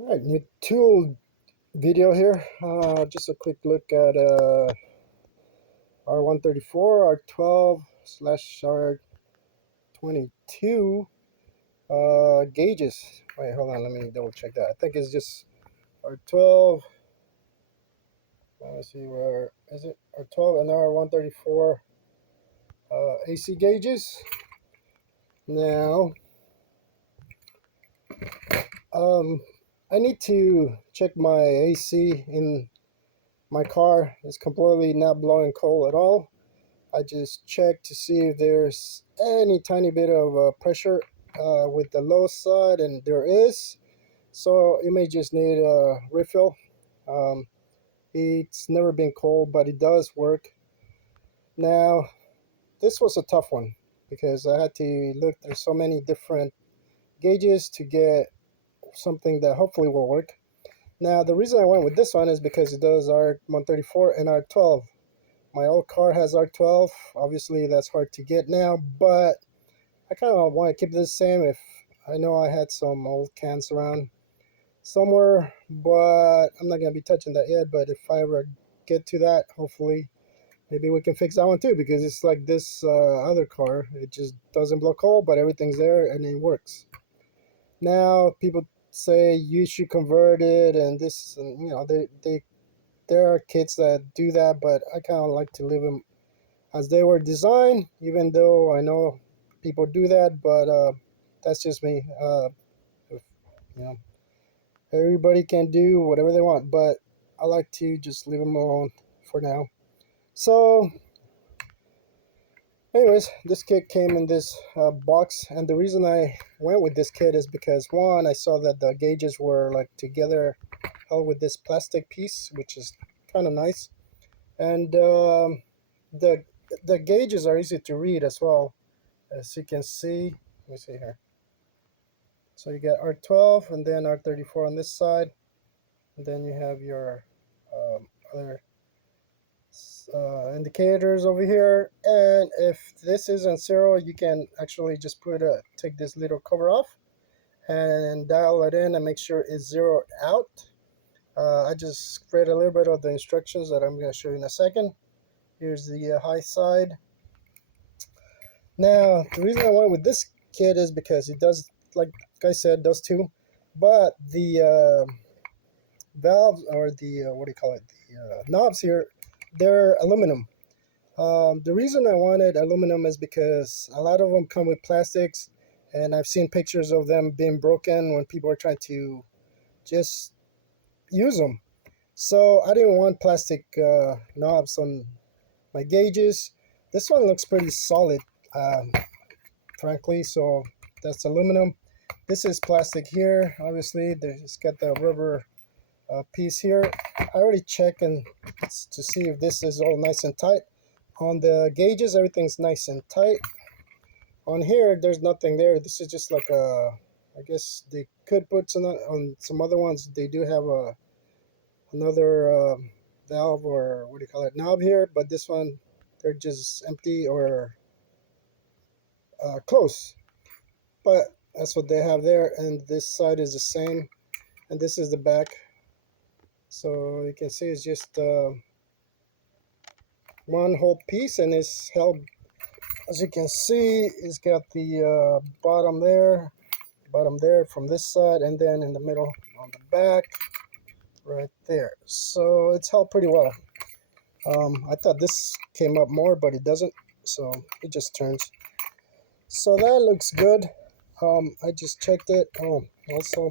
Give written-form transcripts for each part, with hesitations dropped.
All right, new tool video here. Just a quick look at R134, R12 slash R22 gauges. Wait, hold on, let me double check that. I think it's just R12. Let's see, where is it? R12 and R134 AC gauges. Now, um, I need to check my AC in my car. It's completely not blowing cold at all. I just check to see if there's any tiny bit of pressure with the low side, and there is. So it may just need a refill. Um, it's never been cold, but it does work. Now, this was a tough one because I had to look through so many different gauges to get something that hopefully will work. Now, the reason I went with this one is because it does R134 and R12. My old car has R12. Obviously, that's hard to get now, but I kind of want to keep this same. If I know I had some old cans around somewhere, but I'm not gonna be touching that yet. But if I ever get to that, hopefully, maybe we can fix that one too, because it's like this other car. It just doesn't blow cold, but everything's there and it works. Now people say you should convert it, and this, and they there are kids that do that, but I kind of like to leave them as they were designed, even though I know people do that, but that's just me. If, you know, everybody can do whatever they want, but I like to just leave them alone for now. So, anyways, this kit came in this box, and the reason I went with this kit is because one, I saw that the gauges were like together, held with this plastic piece, which is kind of nice, and the the gauges are easy to read as well, as you can see. Let me see here. So you get R12 and then R34 on this side, and then you have your other indicators over here. And if this isn't zero, you can actually just take this little cover off and dial it in and make sure it's zeroed out. I just read a little bit of the instructions that I'm going to show you in a second. Here's the high side. Now, the reason I went with this kit is because it does, like I said, does two, but the valves, or the what do you call it, the knobs here, they're aluminum. The reason I wanted aluminum is because a lot of them come with plastics, and I've seen pictures of them being broken when people are trying to just use them. So I didn't want plastic knobs on my gauges. This one looks pretty solid, um, frankly, so that's aluminum. This is plastic here, obviously. It's got the rubber piece here. I already checked and to see if this is all nice and tight. On the gauges, everything's nice and tight. On here, there's nothing there. This is just like I guess they could put some on some other ones. They do have another valve, or what do you call it, knob here, but this one, they're just empty or close. But that's what they have there, and this side is the same, and this is the back. So you can see it's just one whole piece, and it's held, as you can see, it's got the bottom there from this side, and then in the middle on the back right there. So it's held pretty well. I thought this came up more, but it doesn't, so it just turns. So that looks good. I just checked it. Oh, also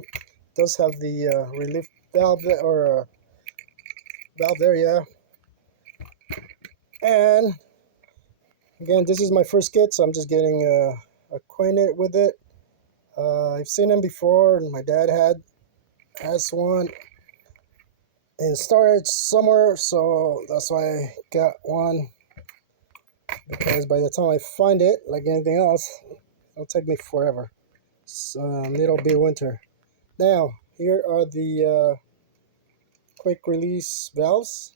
does have the relief valve there, or valve there, yeah. And again, this is my first kit, so I'm just getting acquainted with it. I've seen them before, and my dad has one in storage somewhere, so that's why I got one. Because by the time I find it, like anything else, it'll take me forever. So it'll be winter. Now, here are the quick release valves.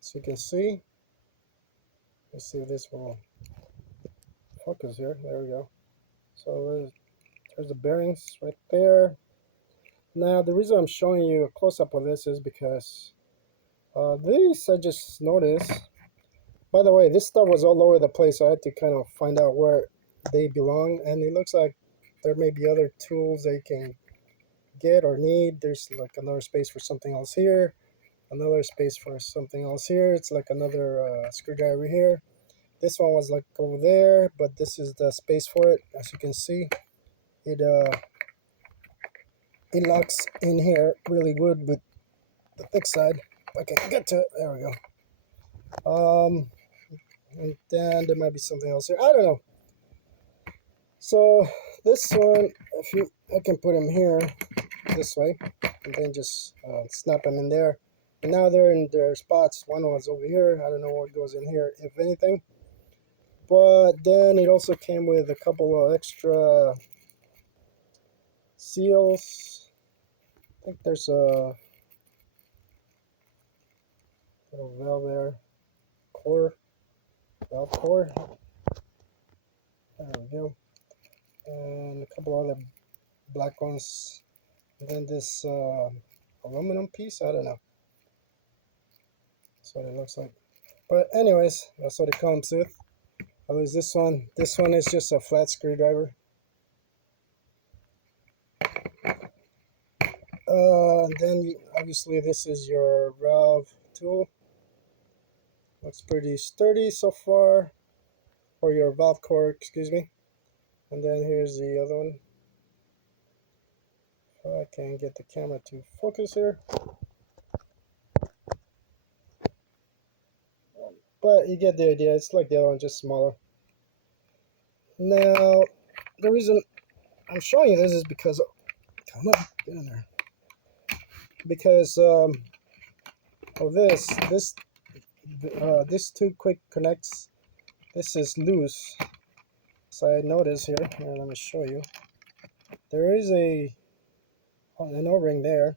So you can see. Let's see if this will focus here. There we go. So there's the bearings right there. Now the reason I'm showing you a close-up of this is because these I just noticed. By the way, this stuff was all over the place, so I had to kind of find out where they belong, and it looks like there may be other tools they can get or need. There's like another space for something else here, another space for something else here. It's like another screwdriver here. This one was like over there, but this is the space for it. As you can see, it it locks in here really good with the thick side. If I can get to it, there we go. And then there might be something else here. I don't know. So this one, if you, I can put them here this way, and then just snap them in there. And now they're in their spots. One was over here. I don't know what goes in here, if anything. But then it also came with a couple of extra seals. I think there's a little valve there, valve core. There we go. And a couple other black ones. And then this aluminum piece. I don't know. That's what it looks like. But anyways, that's what it comes with. At least this one. This one is just a flat screwdriver. Then obviously this is your valve tool. Looks pretty sturdy so far. Or your valve core, excuse me. And then here's the other one. If I can get the camera to focus here. But you get the idea. It's like the other one, just smaller. Now, the reason I'm showing you this is because, come on, get in there. Because of this two quick connects. This is loose. So I notice here. Let me show you. There is an O-ring there,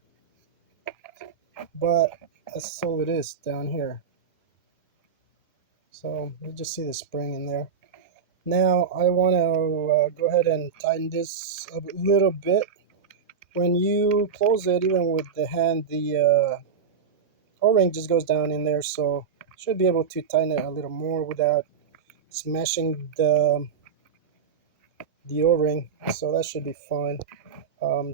but that's all it is down here. So you just see the spring in there. Now I want to go ahead and tighten this a little bit. When you close it, even with the hand, the O-ring just goes down in there, so should be able to tighten it a little more without smashing the O-ring. So that should be fine.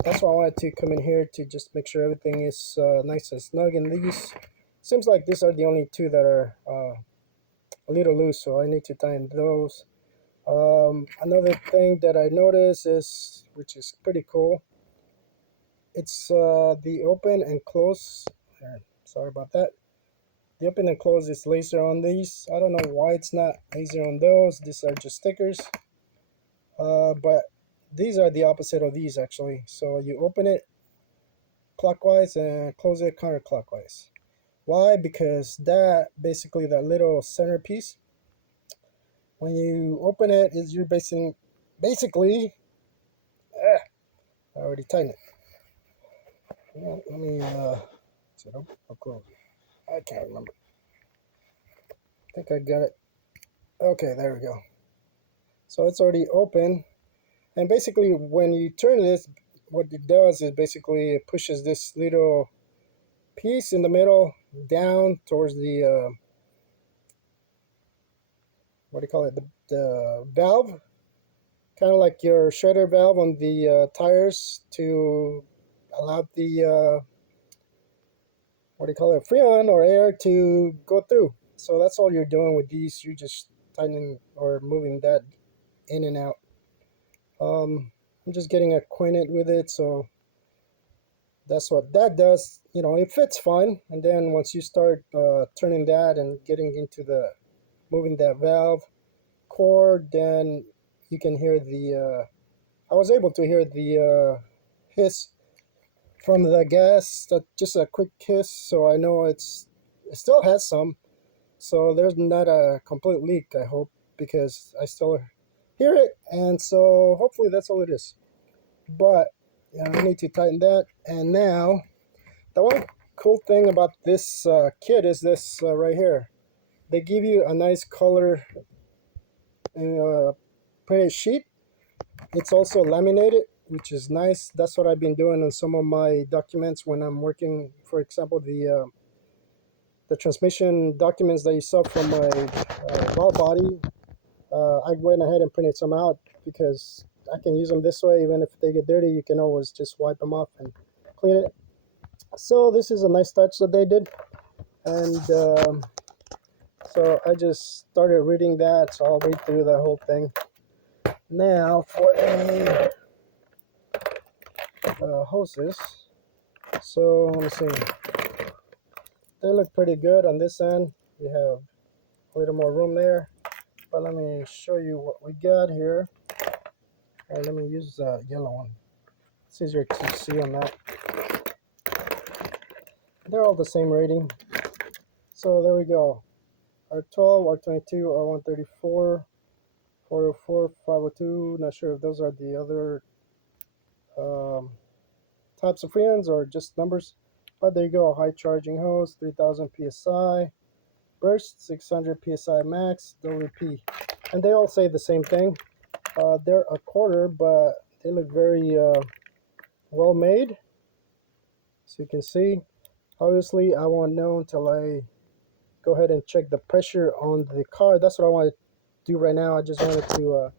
That's why I wanted to come in here to just make sure everything is nice and snug. And these seems like these are the only two that are a little loose, so I need to tighten those. Another thing that I noticed is, which is pretty cool, it's the open and close. Sorry about that. The open and close is laser on these. I don't know why it's not laser on those. These are just stickers. But these are the opposite of these actually. So you open it clockwise and close it counterclockwise. Why? Because that basically, that little centerpiece, when you open it, is you're basically I already tightened it. Let me is it open or close? I can't remember. I think I got it. Okay, there we go. So it's already open, and basically when you turn this, what it does is basically it pushes this little piece in the middle down towards the what do you call it, the valve, kind of like your shredder valve on the tires, to allow the what do you call it, freon or air to go through. So that's all you're doing with these. You're just tightening or moving that in and out. I'm just getting acquainted with it, so that's what that does. You know, it fits fine. And then once you start turning that and getting into the moving that valve cord, then you can hear the I was able to hear the hiss from the gas, just a quick hiss, so I know it still has some. So there's not a complete leak, I hope, because I still hear it, and so hopefully that's all it is. But yeah, I need to tighten that. And now, the one cool thing about this kit is this right here. They give you a nice color printed sheet. It's also laminated, which is nice. That's what I've been doing on some of my documents when I'm working. For example, the transmission documents that you saw from my valve body. I went ahead and printed some out because I can use them this way. Even if they get dirty, you can always just wipe them off and clean it. So this is a nice touch that they did, and so I just started reading that. So I'll read through the whole thing. Now for the hoses. So let me see. They look pretty good on this end. You have a little more room there, but let me show you what we got here. And let me use the yellow one. It's easier to see on that. They're all the same rating. So there we go. R12, R22, R134, 404, 502. Not sure if those are the other types of freons or just numbers. But there you go. High charging hose, 3000 psi. Burst, 600 psi max. WP. And they all say the same thing. They're a quarter, but they look very well made. So you can see. Obviously, I won't know until I go ahead and check the pressure on the car. That's what I want to do right now. I just wanted to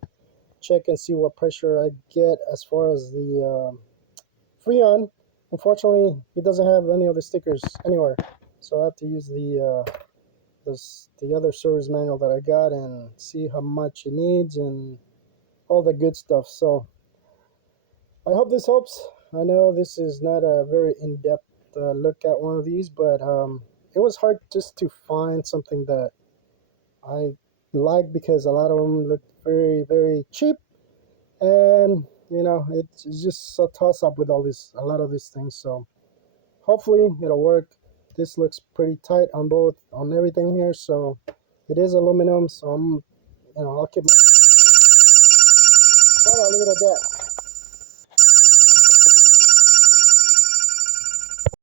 check and see what pressure I get as far as the Freon. Unfortunately, it doesn't have any of the stickers anywhere, so I have to use the other service manual that I got and see how much it needs and all the good stuff. So I hope this helps. I know this is not a very in-depth look at one of these, but it was hard just to find something that I like because a lot of them look very, very cheap, and you know it's just a toss up with a lot of these things. So hopefully it'll work. This looks pretty tight on everything here, so it is aluminum. So I'll keep my. I'll leave it at that.